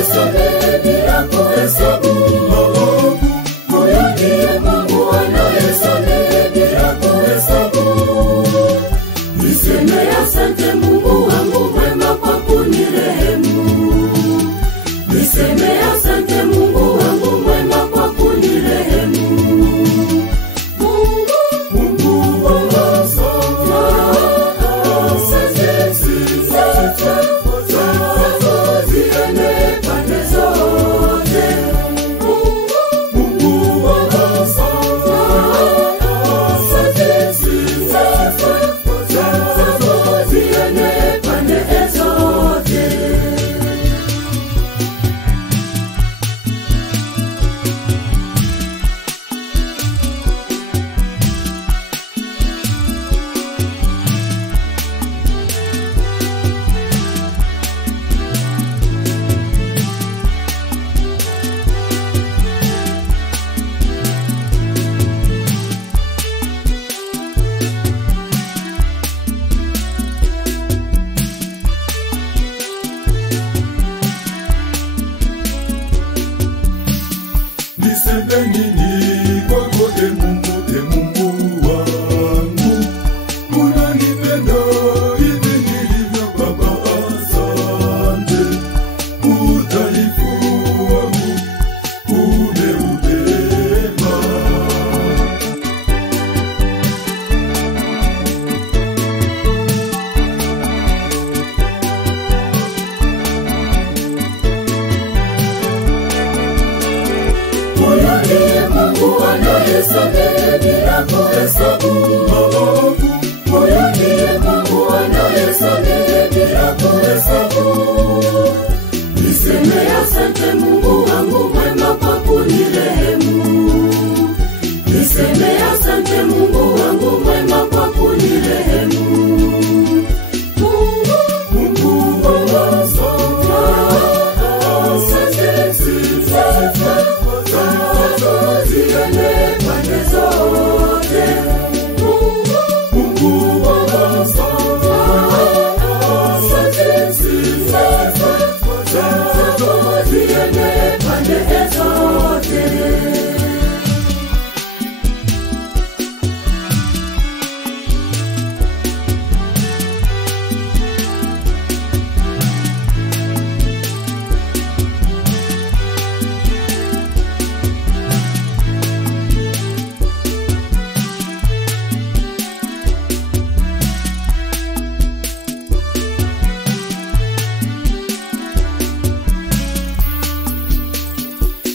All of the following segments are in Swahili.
anayesamehe bila kuhesabu. Huyo ndiye Mungu anayesamehe bila kuhesabu. Niseme asante Mungu wangu mwema kwa kunirehemu. Niseme asante Mungu wangu mwema kwa kunirehemu. Mungu wangu asante, ziende pande zote. Mungu wangu asante, ziende pande zote. Niseme nini kwako Mungu wangu, unanipenda hivi nilivyo Baba, asante. Udhaifu wangu umeubeba. Huyo ndiye Mungu anayesamehe bila kuhesabu. Huyo ndiye Mungu anayesamehe bila kuhesabu. Niseme asante Mungu wangu mwema kwa kunirehemu. Niseme asante Mungu wangu mwema kwa kunirehemu. Mungu wangu asante, ziende pande zote. Mungu wangu asante, ziende pande zote.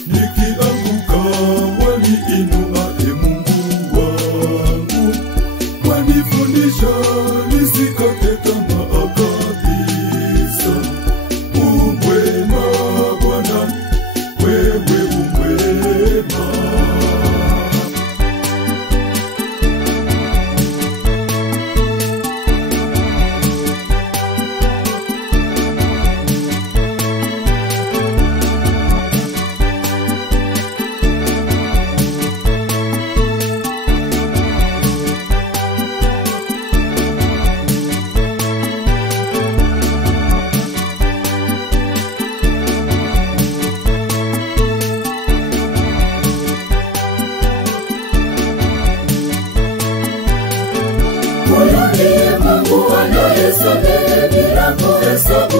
Nikianguka waniinua, Mungu wangu, wanifundisha nisikate tamaa kabisa. Umwema Bwana, wewe umwema. Huyo ndiye Mungu anayesamehe bila kuhesabu.